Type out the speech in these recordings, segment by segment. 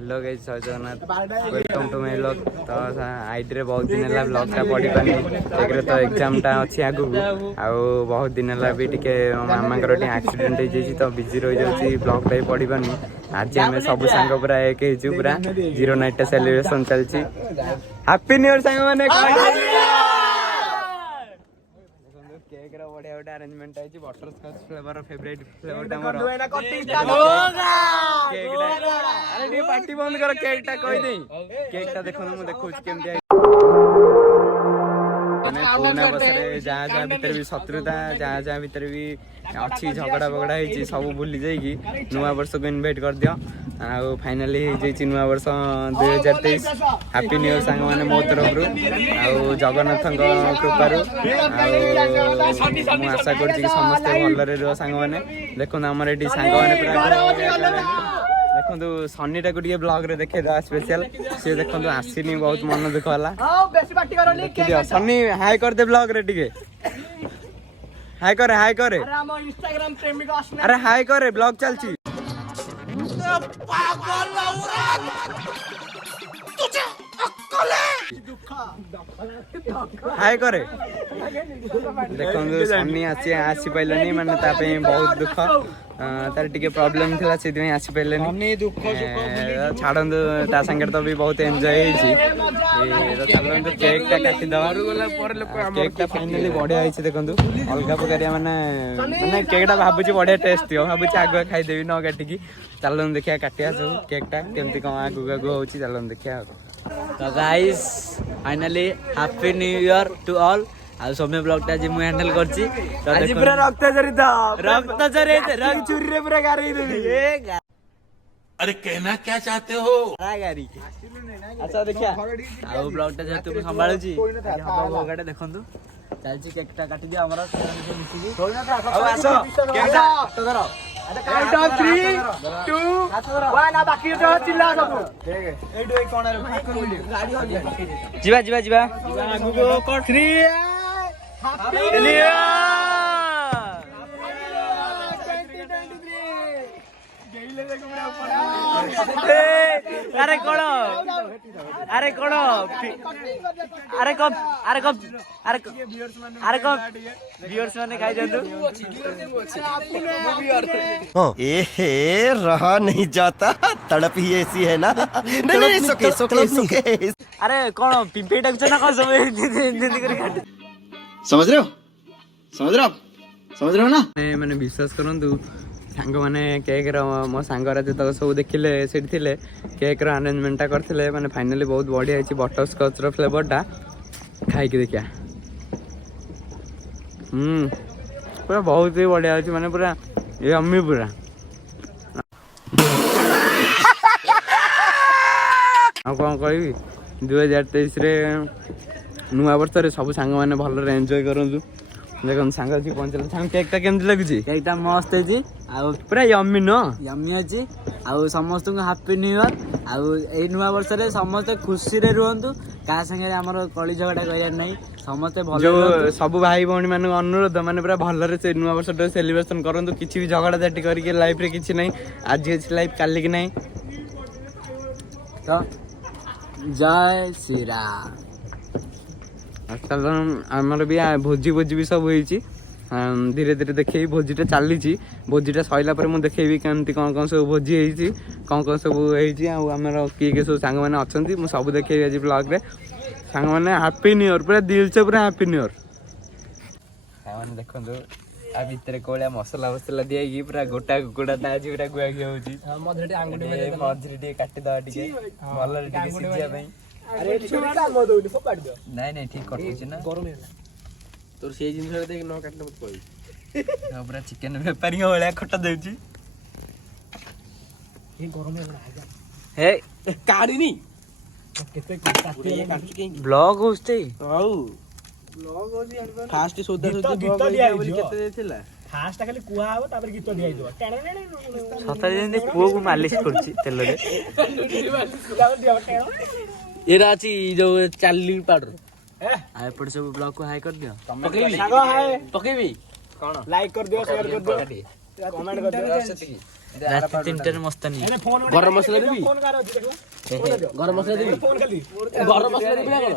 Hello guys जय Jagannath welcome to my vlog. तो आईडी रे बहुत दिन है व्लॉग टा पढ़ी पानी एक तो एग्जाम टा अच्छी आगु आउ बहुत दिन है भी टिके मामा एक्सीडेंट हो तो बिजी रही जाऊँगी ब्लॉग टा पढ़ी पानी। आज आम सब सांग पूरा एक पूरा जीरो नाइट सेलिब्रेशन चलती। हैप्पी न्यू ईयर सांग मैंने केक रा बढ़िया गोटे अरेंजमेंट है बटरस्कॉच फ्लेवर फेवरेट फ्लेवर अरे नहीं पार्टी बंद कर केक टा कोई नहीं केक टा देखो मु देखो केमती माने पुराना बसरे जहाँ जहाँ भीतर भी शत्रुता जहाँ जहाँ भीतर भी अच्छी झगड़ा बगड़ा होती सब भूली जाइए नुआ वर्ष को इनवाइट कर दियो। आउ फाइनाली नुआ वर्ष 2023 हैप्पी न्यू ईयर सांग मैंने मो तरफ आउ जगन्नाथ कृपार आशा कर समस्ते भलरे रुह सांग मैंने देखो आम ये सांग मैंने देखो सन्नी टाक ब्लॉग रे देखे स्पेशल सी देखो आसनी बहुत मन दुख है सन्नी हाय कर दे ब्लॉग रे टिके हाय करे अरे हाय करे ब्लॉग चलची हाय करे देखो सन्नी आसी पाइलानी माने तापे बहुत दुख तार टिके प्रॉब्लम थिला से आसी पाइलानी छाड़ंदु ता संगे तो भी बहुत एंजॉय होईची चलंदु केक टा काटी दवा केक टा फाइनली बढ़िया होईची देखंदु अलगा प्रकारिया माने केक टा भाबुची बढ़िया टेस्ट हो भाबुची आगो खाई देबी न काटिकी चलंदु देखिया काटिया सब केक टा केमती कोन आगो आगो होईची चलंदु देखिया। तो guys finally happy new year to all आ सोमे ब्लॉग टा जे मु हैंडल करची तो आज पूरा रक्त जरित रंग चुरी रे पूरा गारी देबी अरे कहना क्या चाहते हो गारी अच्छा देखिया आ ब्लॉग टा जे तुम संभाळू छी हम गाडे देखंतु चालची केक टा काटी दिया हमरा मिसी की अब आसो केक टा तो धरो 3 2 1 ना बाकी तो चिल्ला सब ठीक है एडो एक कोना रे गाड़ी हो जाय जीवा जीवा जीवा आगु को 3 हैप्पी न्यू ईयर अरे कोण अरे कोण अरे कब अरे कब अरे अरे कब व्यूअर्स माने खाई जंतु ए रहा नहीं जाता तड़प ही ऐसी है ना नहीं सुके अरे कोण पिंपी टाक ना को सब हिंदी कर काट समझ रहे हो ना मैंने विश्वास करंतु सांग माने केक रो मो सांगरा जो सब देखिले सेठी थिले केक रो अरेंजमेंट करथिले माने फाइनली बहुत बढ़िया हिची बटरस्कॉच रो फ्लेवर टा खाई के देखिया पूरा बहुत ही बढ़िया हिची माने पूरा ये अम्मी पूरा आ कोन कहबी 2023 रे नुआ वर्ष रे सब सांग माने भल रे एन्जॉय करंतु देखो सांग जी पहुंचल सांग केक टा केमति लागुची केक टा मस्त है जी आ पूरा यम्मी नो यम्मी अछि आ समस्त को हैप्पी न्यू ईयर आ ए नुआ वर्ष रे समस्त खुशी रे रहंतु का संगे हमर कली झगड़ा करिया नै समस्त भल जो सब भाई भौणी मान अनुरोध माने पूरा भल रे से नुआ वर्ष रे सेलिब्रेशन करंतु किछि भी झगड़ा झाटी करी के लाइफ रे किछि नै आज इस लाइफ काली कि नै तो जय श्री राम आमर भी भोजी भी सब होईची धीरे धीरे देखे भोजीटा चली भोजीटा सैला पर मुझे देखेबी केमती कौन कौन सब भोजी होईची कौन कौन सब होईची आमर किए सब सांग मैंने अच्छा मुझे सब देखेबी आज ब्लॉग रे सांग मैंने हैप्पी न्यू ईयर पूरा दिल से पूरा हैप्पी न्यू ईयर मैंने देखो आ भितर कोलिया मसला फसला दिया पूरा गोटा कुकुड़ा आज पूरा गुआ गुआ होची मझे काटी दवा टिके भल टिके सिजिया पई अरे नहीं नहीं ठीक कर ना गरम तोर से जिन देख न काटले मत कोई ना पूरा चिकन व्यापारी वाला खटा देउची ये गरम है काडीनी केते काटी के ब्लॉग होस्ते आउ ब्लॉग होजी फास्ट सोदा सोदा गीत दिया केते देथिला फास्ट खाली कुआ आबो तापर गीत दिया दो सता जेंदे पुओ को मालिश करची तेल रे एरा अछि जो चाली पाउडर आ एपट सब ब्लॉग को हाई कर दियो पकेबी हाय पकेबी कोन लाइक कर दियो शेयर कर दियो कमेंट कर दियो ରାତି 3ଟାରେ ମସ୍ତାନି। ଗରମ ମସଲା ଦେବି ଗରମ ମସଲା ଦେବି ଗରମ ମସଲା ଦେବି ନା କଣ?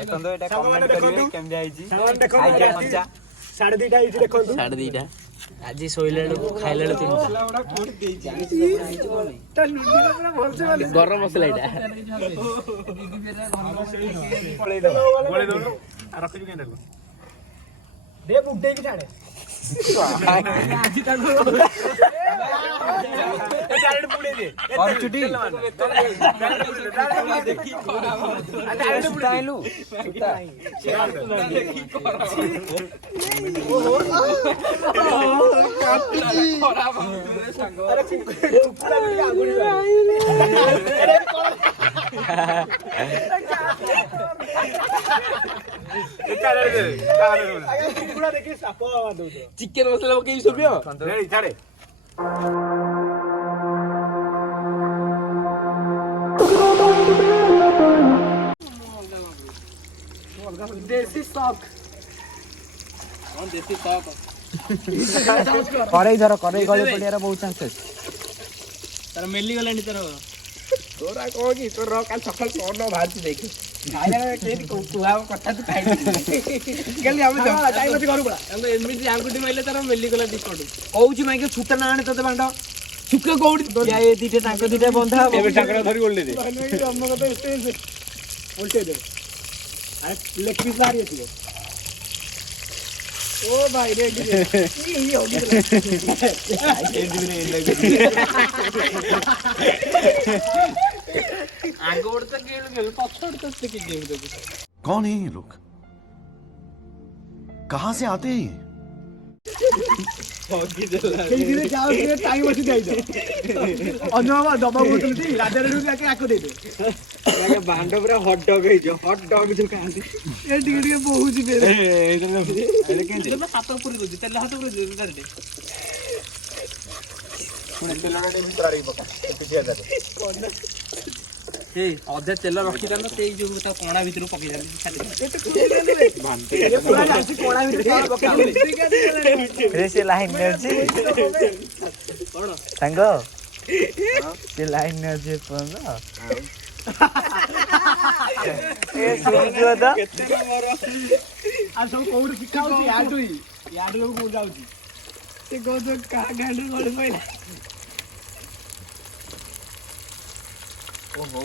ଦେଖନ୍ତୁ ଏଟା କମେଣ୍ଟ କରିବେ କେମିତି ହେଇଛି। 2:30 ହେଇଛି ଦେଖନ୍ତୁ। 2:30 ଆଜି ଶୋଇଲା ବେଳକୁ ଖାଇଲା ବେଳକୁ 3ଟା। ଗରମ ମସଲା ଏଇଟା ଦେ ବୁଡେଇକି ଛାଡେ ଆଜି ତାକୁ ଡାଇରେକ୍ଟ ବୁଡେଇ ଦେ କରୁଚୁଟି ଦେଖି ସ୍ଟାଇଲୁ ଚିକେନ ମସଲା ପକେଇବି ସୂର୍ଯ୍ୟ ଛାଡେ ଦେଶୀ ଶକ୍ କରେଇ ଧର କରେଇ ଗଳି ପଡିବାର ବହୁତ ଚାନ୍ସେସ୍। ତାର ମେଲି ଗଲାଣି ତାର ତୋରା କହ କି ତୋର କାଲି ସକାଳ କଣ ବାହାରିଛି ଦେଖି ଏମିତି ଆଙ୍ଗୁଠି ମାଇଲେ ତାର ମେଲି ଗଲା ଦିପଟୁ କହୁଛି ମାଇକେ ଛୁଟା ନା ଆଣେ ତତେ ବାଣ୍ଡ ଶୁକ୍ର କୋଉଠି ଦିଟା ତାଙ୍କ ଦିଟା ବନ୍ଧା ହବ। ଏବେ ଟାଙ୍ଗରା ଧରି ଓଲ୍ଡେଇ ଦେ ଉଲ୍ଟେଇ ଦେ ଲେଗ ପିସ୍ ବାହାରି ଆସିବ ଓ ଭାଇ ରେଡି ଆଗ ଗୋଟେ ତ ଗେଲ ଗେଲ ପଛରେ ତ ସେ କି ଗେମ ଦେବୁ कौन है ये लोग कहां से आते हैं ये ସେଇଥିରେ ଯାଉ ଟିକେ ଟାଇମ ଅଛି ଯାଇଛ ଅନ୍ୟ ଦବା ବୁଝୁଛି ରାଜା ରେଡି ଆକୁ ଦେଇଦେ ବାଣ୍ଡ ପୁରା ହଟ୍ ଡଗ୍ ହେଇଯିବ ହଟ୍ ଡଗ୍ ଯୋଉ ଖାଆନ୍ତି ଏ ଟିକେ ଟିକେ ବହୁଛି ହାତ ଉପରେ ଦଉଛି ତେଲ ହାତ ଉପରେ ଦଉଛି ଅଧେ ତେଲ ରଖିଥାନ୍ତ ସେଇ ଯୋଉ ତା କଣା ଭିତରୁ ପକେଇଥାନ୍ତି ସେ ଲାଇନ ରେ ଅଛି ସାଙ୍ଗ ସେ ଲାଇନ ରେ ଅଛି ଏପର୍ଯ୍ୟନ୍ତ ଆଉ ସବୁ କୋଉଠି ଶିଖା ହଉଛି ୟାଠୁ ସବୁ ଯାଉଛି ସେ କହୁଛ କାହା ଗାଁଠୁ ଗଳି ପଇଲା ଓହୋ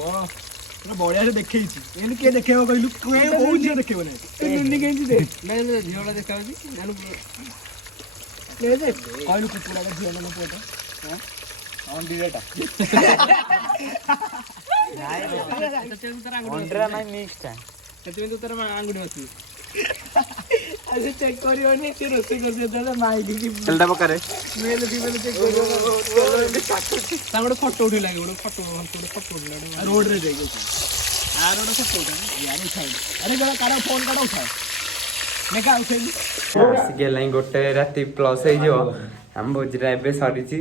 ବଢିଆ ସେ ଦେଖେଇଛି ଏମିତି କିଏ ଦେଖେଇବ କହିଲୁ କୋଉ ଝିଅ ଦେଖେଇବ ନାହିଁ ଝିଅଟା ଦେଖାଉଛି କହିଲୁ କୁକୁଡ଼ା ଝିଅ ମାନେ ପୁଅଟା ସେଥିପାଇଁ ତୁ ତାର ଆଙ୍ଗୁଠି ଅଛି ଆଜି ଚେକ୍ କରିବନି ସେ ରୋଷେଇ କରିଦେଇଥିଲା ମାଇକି ପକାରେ ତା ଗୋଟେ ଫଟୋ ଉଠେଇଲା ଗୋଟେ ଫଟୋ ଉଠେଇଲା ରୋଡରେ ଯାଇକି ଆର ଗୋଟେ ଫଟୋ ଉଠା ୟାର ଉଠାଇ ଆରେ ଜଣ କାର ଫୋନ କାଢ ଉଠାଏ ନେକା ଉଠେଇଲି ଗଲାଇଁ 1 ରାତି ପ୍ଲସ୍ ହେଇଯିବ। ଆମ ଭୋଜିଟା ଏବେ ସରିଛି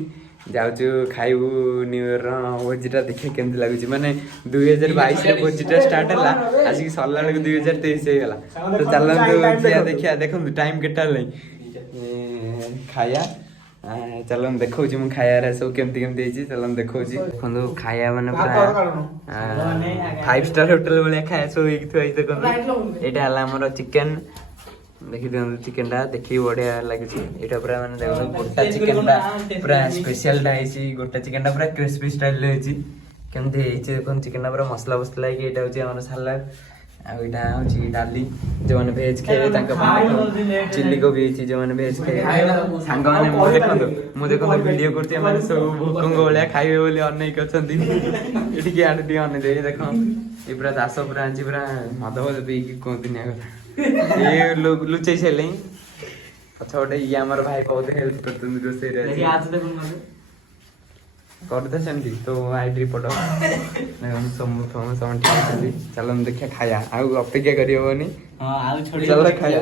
ଯାଉଛୁ ଖାଇବୁ ନ୍ୟୁ ଇୟର ଭୋଜିଟା ଦେଖିବା କେମିତି ଲାଗୁଛି ମାନେ 2022ରେ ଭୋଜିଟା ଷ୍ଟାର୍ଟ ହେଲା ଆସିକି ସରିଲା ବେଳକୁ 2023 ହେଇଗଲା ତ ଚାଲନ୍ତୁ ଯିବା ଦେଖିବା ଦେଖନ୍ତୁ ଟାଇମ୍ କେତେ ହେଲାଣି ଖାଇବା ଚାଲନ୍ତୁ ଦେଖଉଛି ମୁଁ ଖାଇବାରେ ସବୁ କେମିତି କେମିତି ହେଇଛି ଚାଲନ୍ତୁ ଦେଖଉଛି ଦେଖନ୍ତୁ ଖାଇବା ମାନେ ପୁରା 5 ଷ୍ଟାର ହୋଟେଲ ଭଳିଆ ଖାଇବା ସବୁ ହେଇକି ଥୁଆ ହେଇଛି ଦେଖନ୍ତୁ ଏଇଟା ହେଲା ଆମର ଚିକେନ देखी दिखते चिकेन टा देखिए बढ़िया लगे यहाँ पूरा मैंने देखो गोटा चिकेन टा पूरा स्पेशल टा गोटा चिकेन टा पूरा क्रिस्पी स्टाइल केमती देखो चिकेन टा पूरा मसला फसला यहाँ हूँ सालाड आईटा हूँ डाली जो मैंने भेज खाए चिल्ली कोबी जो मैंने भेज खाए सांग मैंने मुझे देखो वीडियो कर सब भोकों भाया खाइबे बोली अनेक अच्छा ये आड़े अनेक देख ये पूरा दास पूरा आज पूरा मद फद पी कहती ये लुचे सारे अच्छा गोटे ये आम भाई बहुत हेल्प करते रोसे करते सेमती तो आईडी रिपोर्ट चलो देखिए खाया आ अपेक्षा कर चलो खाया।